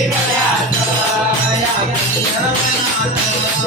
Yeah.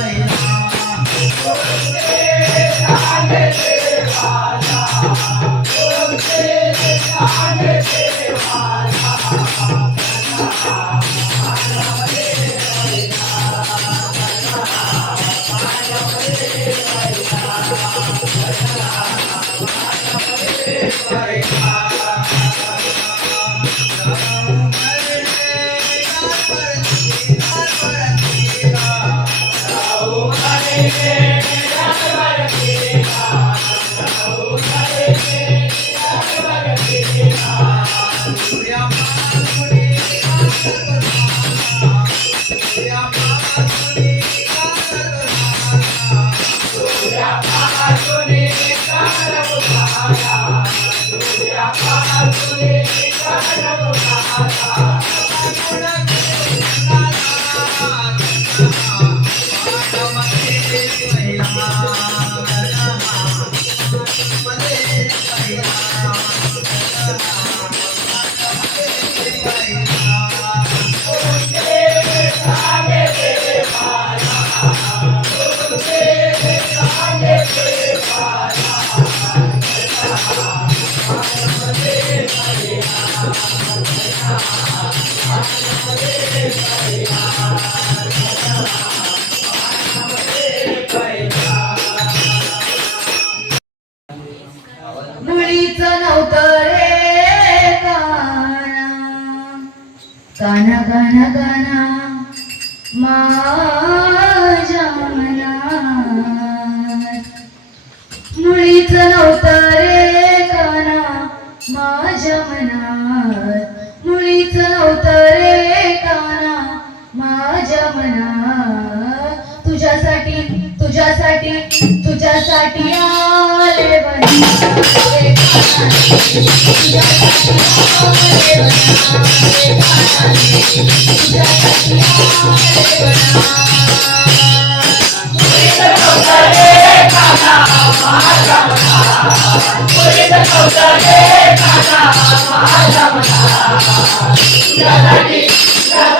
Yeah. तुझ्यासाठी तुझ्यासाठी आले बना रे गाणं. तुझ्यासाठी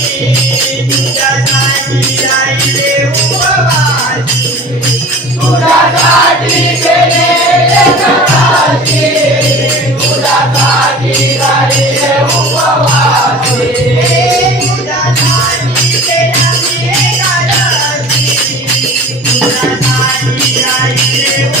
Thank you.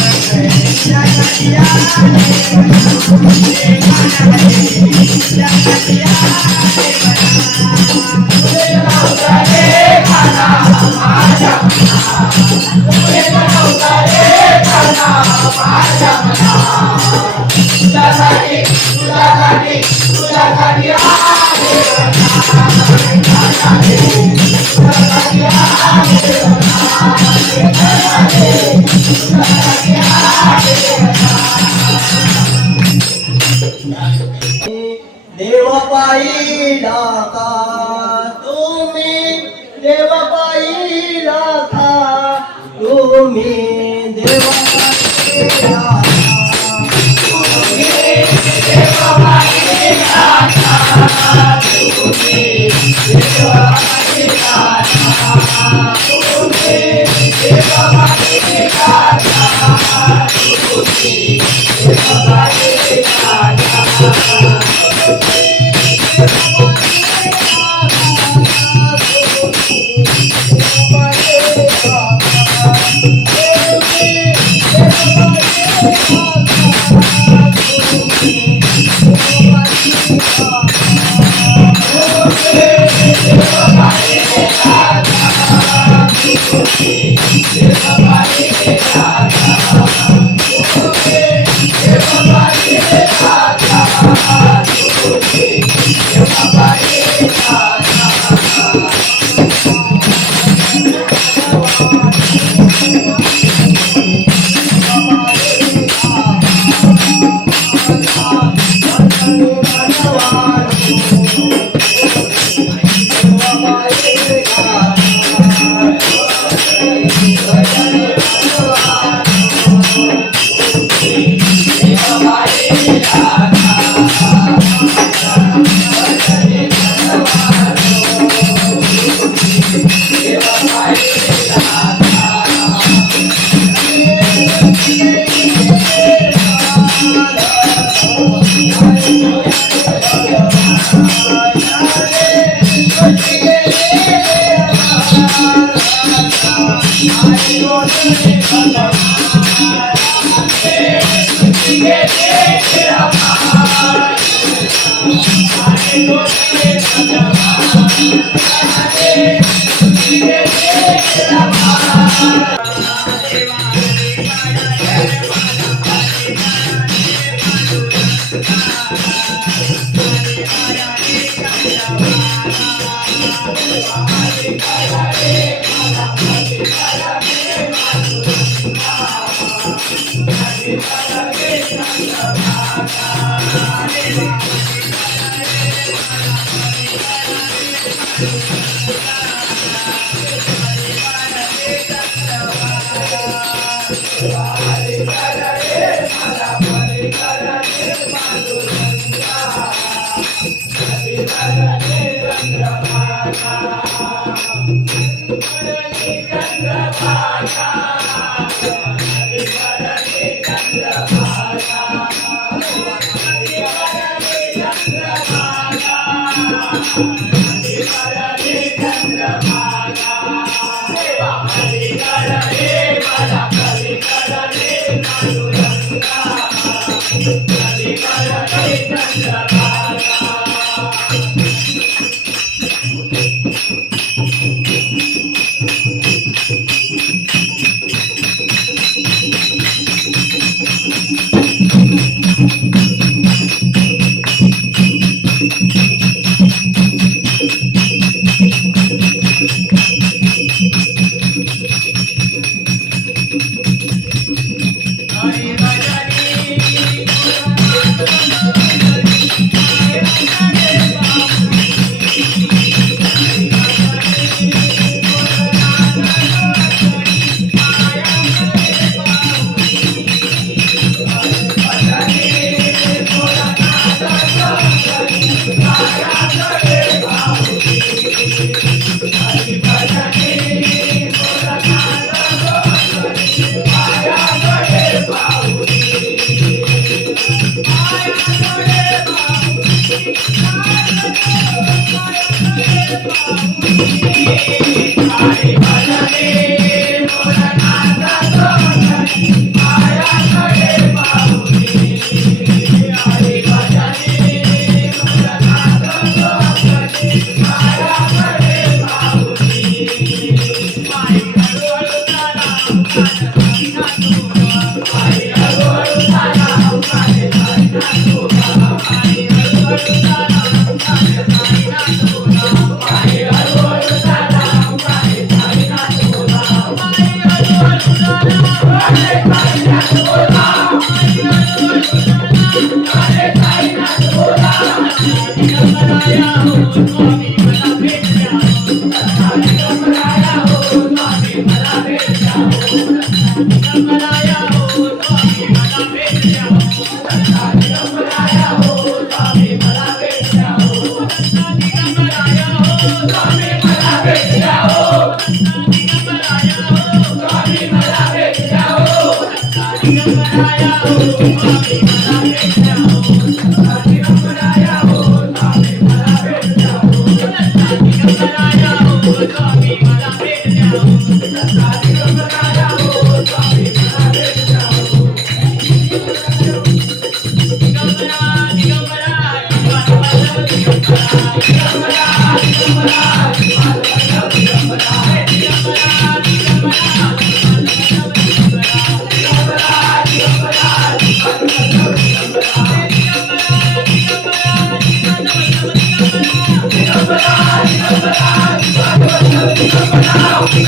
Thank you. Thank you.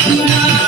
बोला